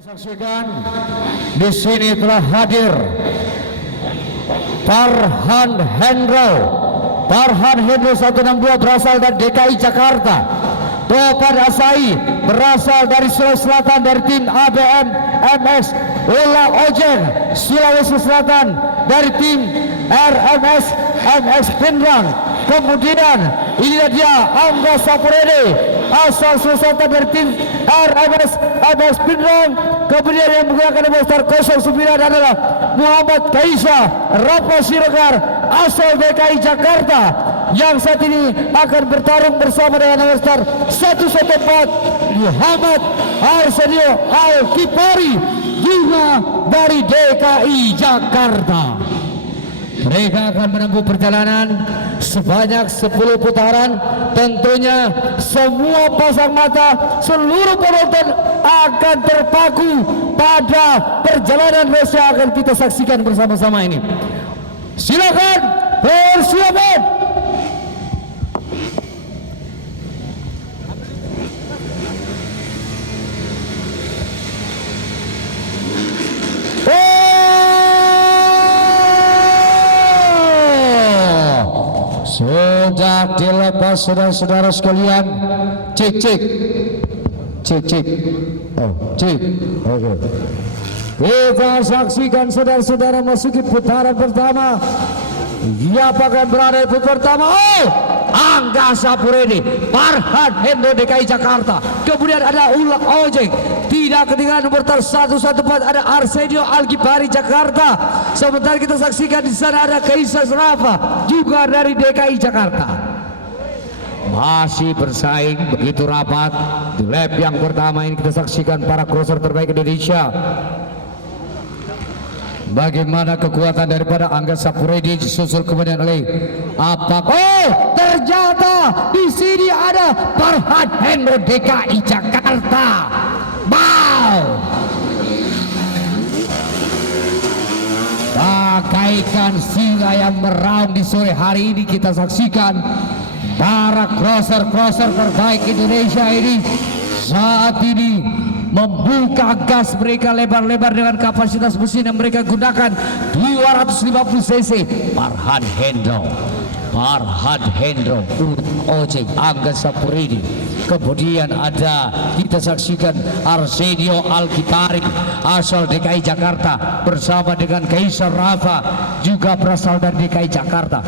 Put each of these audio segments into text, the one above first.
Saksikan di sini telah hadir Farhan Hendro. Farhan Hendro 162 berasal dari DKI Jakarta. Topan Asai berasal dari Sulawesi Selatan dari tim ABM MS. Ula Ojeng Sulawesi Selatan dari tim RMS MX Pindrang. Kemudian ini dia Angga Sapurede asal Sulawesi Selatan dari tim RMS MX Pindrang. Kemudian yang menggunakan nomor start 09 adalah Muhammad Kaisa Rafa Siregar asal DKI Jakarta yang saat ini akan bertarung bersama dengan nomor start 114 Muhammad Arsenio Al-Kipari juga dari DKI Jakarta. Mereka akan menempuh perjalanan sebanyak 10 putaran. Tentunya semua pasang mata, seluruh penonton akan terpaku pada perjalanan race yang akan kita saksikan bersama-sama ini. Silakan persiapan. Sudah dilepas saudara-saudara sekalian. Cek. Oh, cek. Oke. Kita saksikan saudara-saudara masuki putaran pertama. Siapa akan berada di putaran pertama? Oh, Angga Sapurede, Farhan Hendro DKI Jakarta. Kemudian ada Ula Ojeng. Tidak ketinggalan nomor 114 ada Arsenio Al-Kipari Jakarta. Sementara kita saksikan di sana ada Kaisa Rafa juga dari DKI Jakarta. Masih bersaing begitu rapat di lap yang pertama ini kita saksikan para crosser terbaik Indonesia. Bagaimana kekuatan daripada Angga Sapurede disusul kemudian oleh ternyata di sini ada Farhan Hendro DKI Jakarta. Wow, bagaikan singa yang meraung di sore hari ini kita saksikan para crosser terbaik Indonesia ini saat ini membuka gas mereka lebar-lebar dengan kapasitas mesin yang mereka gunakan 250 cc. Farhan Hendro, Ojeng, Angga Sapurede. Kemudian ada kita saksikan Arsenio Al-Kipari asal DKI Jakarta bersama dengan Kaisa Rafa juga berasal dari DKI Jakarta.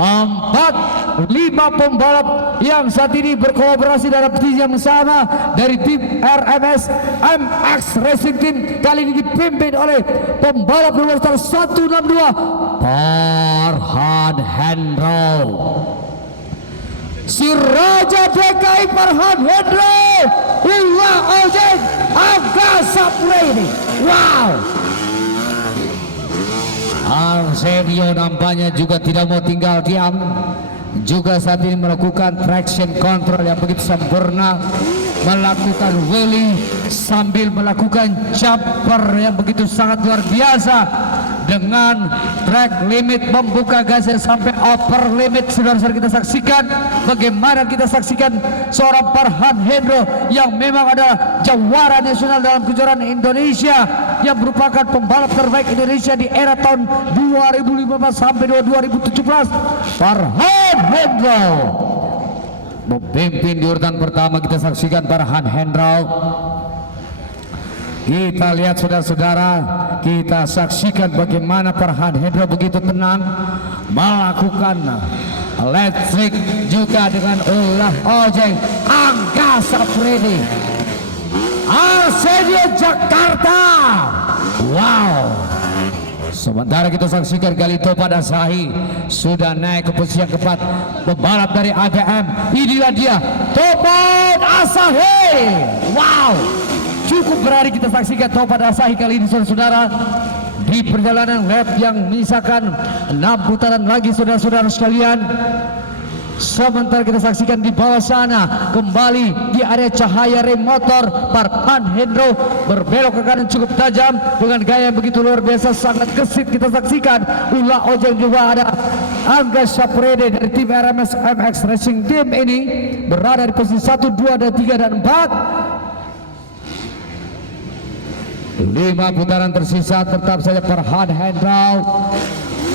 4-5 pembalap yang saat ini berkolaborasi dalam tim yang sama dari tim RMS MX Racing Team, kali ini dipimpin oleh pembalap nomor 162 Farhan Hendro. Si Raja DKI Farhan Hendro, Ula Ojeng, Angga Sapurede. Wow, Arsenio nampaknya juga tidak mau tinggal diam, juga saat ini melakukan traction control yang begitu sempurna, melakukan wheelie sambil melakukan jumper yang begitu sangat luar biasa dengan track limit membuka gasnya sampai upper limit. Saudara-saudara kita saksikan bagaimana kita saksikan seorang Farhan Hendro yang memang adalah jawara nasional dalam kejuaraan Indonesia yang merupakan pembalap terbaik Indonesia di era tahun 2015 sampai 2017. Farhan Hendro memimpin di urutan pertama. Kita saksikan Farhan Hendro. Kita lihat saudara-saudara, kita saksikan bagaimana Farhan Hendro begitu tenang melakukan electric juga dengan Ula Ojeng, Angga Sapurede, Arsenio Jakarta. Wow. Sementara kita saksikan kali Topan Asai sudah naik ke posisi yang keempat, pembalap dari ABM. Inilah dia Topan Asai. Wow, cukup berani kita saksikan Topan Asai kali ini saudara-saudara di perjalanan lap yang menyisakan 6 putaran lagi saudara-saudara sekalian. Sementara kita saksikan di bawah sana kembali di area cahaya rem motor, Farhan Hendro berbelok ke kanan cukup tajam dengan gaya yang begitu luar biasa, sangat gesit. Kita saksikan Ula Ojeng juga ada Angga Sapurede dari tim RMS MX Racing Team ini berada di posisi 1, 2, dan 3 dan 4. 5 putaran tersisa, tetap saja Farhan Hendro.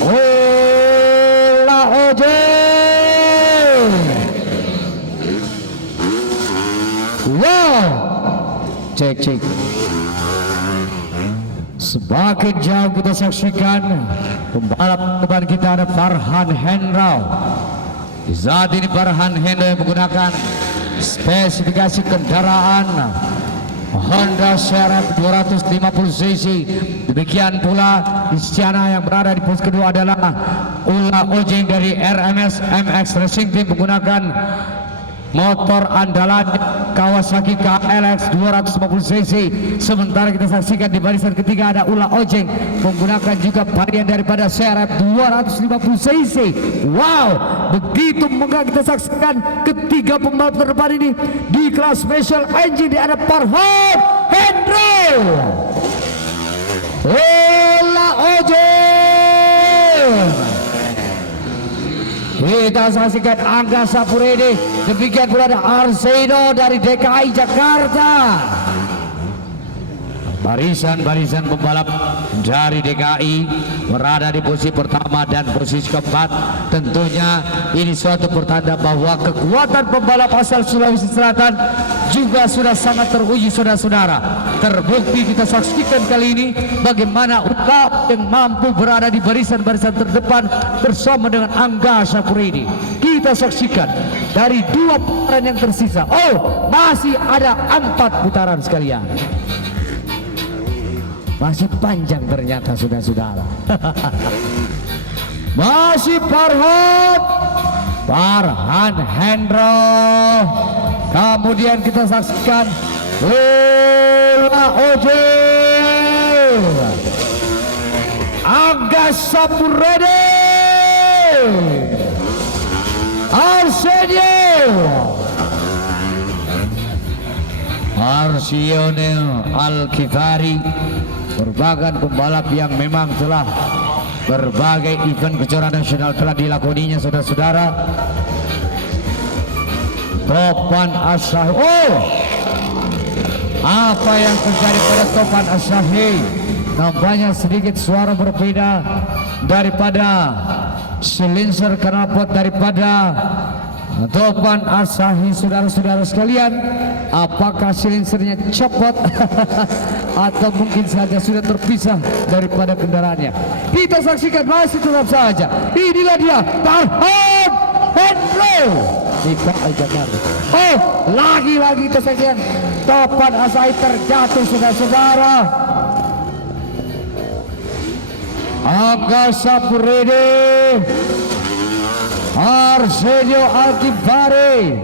Ula Ojeng. Wow. Cek. Semakin jauh kita saksikan pembalap depan kita ada Farhan Hendro. Saat ini Farhan Hendro yang menggunakan spesifikasi kendaraan Honda CRF 250cc. Demikian pula Isyana yang berada di pos kedua adalah Ula Ojeng dari RMS MX Racing Team menggunakan motor andalan Kawasaki KLX 250cc. Sementara kita saksikan di barisan ketiga ada Ula Ojeng menggunakan juga varian daripada CRF 250cc. Wow, begitu megah kita saksikan ketiga pembalap terdepan ini di kelas special engine. Ada Farhan Hendro, Ula Ojeng. Kita saksikan Angga Sapuredi, demikian pula ada Arseno dari DKI Jakarta. Barisan pembalap dari DKI berada di posisi pertama dan posisi keempat. Tentunya ini suatu pertanda bahwa kekuatan pembalap asal Sulawesi Selatan juga sudah sangat teruji, saudara-saudara. Terbukti kita saksikan kali ini bagaimana Ula yang mampu berada di barisan-barisan terdepan bersama dengan Angga Sapuredi. Kita saksikan dari 2 putaran yang tersisa. Oh, masih ada 4 putaran sekalian. Masih panjang ternyata, saudara-saudara. Masih Farhan Hendro. Kemudian kita saksikan Ula Ojeng, Angga Sapuredi, Arsenio Al-Kifari, merupakan pembalap yang memang telah berbagai event kejuaraan nasional telah dilakoninya, saudara-saudara. Topan Asahi. Oh, apa yang terjadi pada Topan Asahi? Nampaknya sedikit suara berbeda daripada silinser knalpot daripada Topan Asahi, saudara-saudara sekalian. Apakah silinsernya copot atau mungkin saja sudah terpisah daripada kendaraannya? Kita saksikan masih tetap saja. Inilah dia Farhan Hendro di Jakarta. Oh, lagi-lagi kita saksikan Topan Asahi terjatuh, saudara-saudara. Angga Sapuredi, Arsenio Al-Kifari.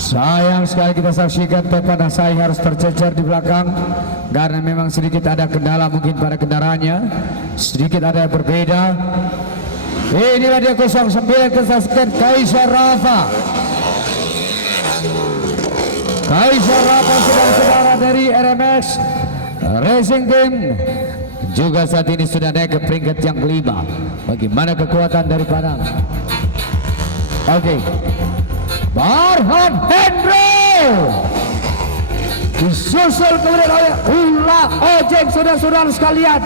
Sayang sekali kita saksikan Topan Asahi harus tercecer di belakang karena memang sedikit ada kendala mungkin pada kendaraannya, sedikit ada yang berbeda. Inilah dia 09 kita saksikan Kaisar Rafa. Kaisar Rafa, saudara-saudara, dari RMX Racing Team juga saat ini sudah naik ke peringkat yang kelima. Bagaimana kekuatan daripada Farhan Hendro disusul kemudian oleh Ula Ojeng, saudara-saudara sekalian.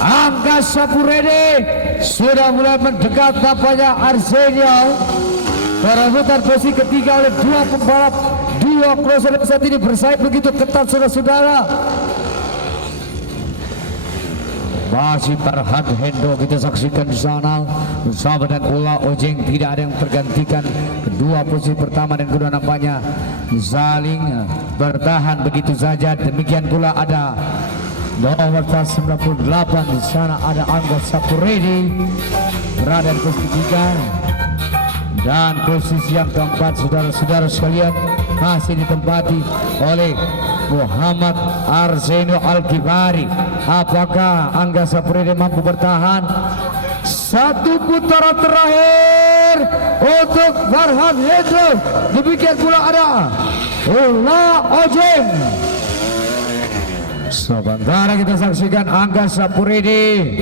Angga Sapuredi sudah mulai mendekat tampaknya Arsenio. Perebutan posisi ketiga oleh 2 pembalap, 2 crosser saat ini bersaing begitu ketat, saudara-saudara. Masih Farhan Hendro kita saksikan di sana bersama dengan Ula Ojeng, tidak ada yang tergantikan. Kedua posisi pertama dan kedua nampaknya saling bertahan begitu saja. Demikian pula ada nomor 98 di sana ada Angga Sapuredi berada di posisi 3. Dan posisi yang keempat, saudara-saudara sekalian, masih ditempati oleh Muhammad Arsenio Al-Kifari. Apakah Angga Sapuredi mampu bertahan? 1 putaran terakhir untuk Farhan Hendro. Demikian pula ada Ula Ojeng. Sementara kita saksikan Angga Sapuredi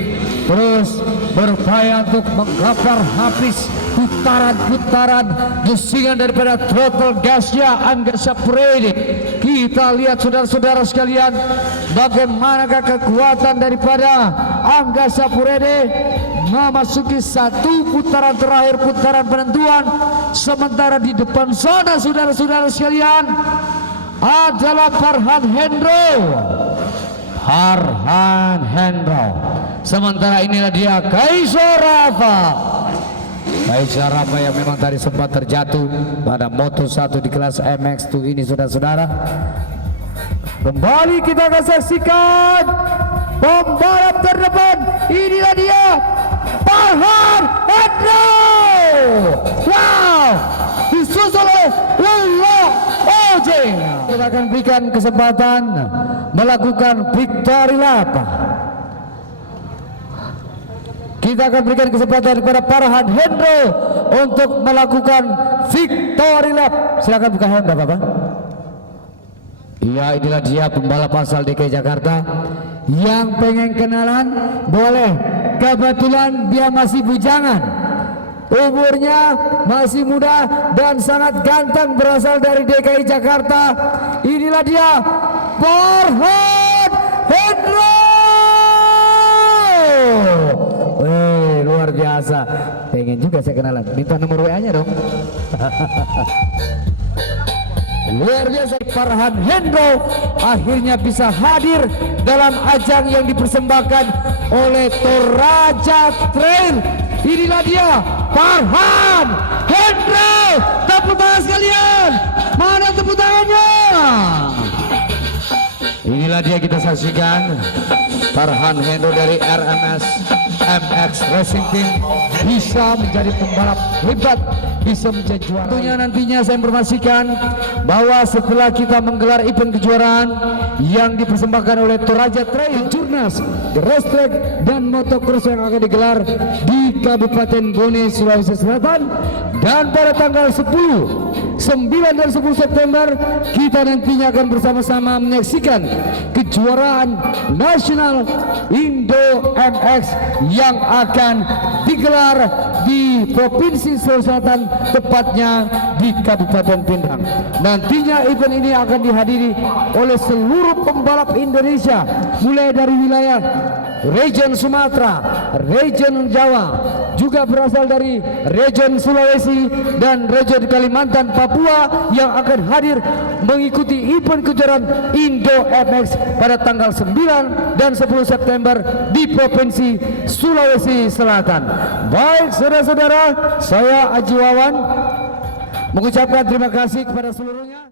terus berupaya untuk menggapar habis putaran-putaran gesingan daripada throttle gasnya Angga Sapuredi. Kita lihat saudara-saudara sekalian, bagaimanakah kekuatan daripada Angga Sapuredi memasuki satu putaran terakhir, putaran penentuan. Sementara di depan sana saudara-saudara sekalian adalah Farhan Hendro. Sementara inilah dia Kaisar Rafa yang memang tadi sempat terjatuh pada Moto1 di kelas MX2 ini saudara-saudara. Kembali kita akan saksikan pembalap terdepan. Inilah dia Farhan Hendro. Wow, disusul oleh Lula Ojeng. Kita akan berikan kesempatan melakukan victory lap. Kita akan berikan kesempatan kepada Farhan Hendro untuk melakukan victory lap. Silakan buka helm Bapak. Iya, inilah dia pembalap asal DKI Jakarta. Yang pengen kenalan boleh. Kebetulan dia masih bujangan, umurnya masih muda dan sangat ganteng, berasal dari DKI Jakarta. Inilah dia Farhan Hendro. Luar biasa. Pengen juga saya kenalan, minta nomor WA nya dong. Luar biasa, Farhan Hendro akhirnya bisa hadir dalam ajang yang dipersembahkan oleh Toraja Trail. Inilah dia Farhan Hendro. Tepuk tangan sekalian, mana tepuk tangannya? Inilah dia, kita saksikan Farhan Hendro dari RMS MX Racing Team bisa menjadi pembalap hebat, bisa menjadi juara. Tentunya nantinya saya informasikan bahwa setelah kita menggelar event kejuaraan yang dipersembahkan oleh Toraja Trail, Jurnas, Race Track dan Motocross yang akan digelar di Kabupaten Bone, Sulawesi Selatan, dan pada tanggal 10, 9 dan 10 September kita nantinya akan bersama-sama menyaksikan kejuaraan nasional Indo MX yang akan digelar di Provinsi Sulawesi Selatan, tepatnya di Kabupaten Pindang. Nantinya event ini akan dihadiri oleh seluruh pembalap Indonesia, mulai dari wilayah region Sumatera, region Jawa, juga berasal dari region Sulawesi dan region Kalimantan, Papua, yang akan hadir mengikuti event kejuaraan Indo MX pada tanggal 9 dan 10 September di Provinsi Sulawesi Selatan. Baik saudara-saudara, saya Aji Wawan mengucapkan terima kasih kepada seluruhnya.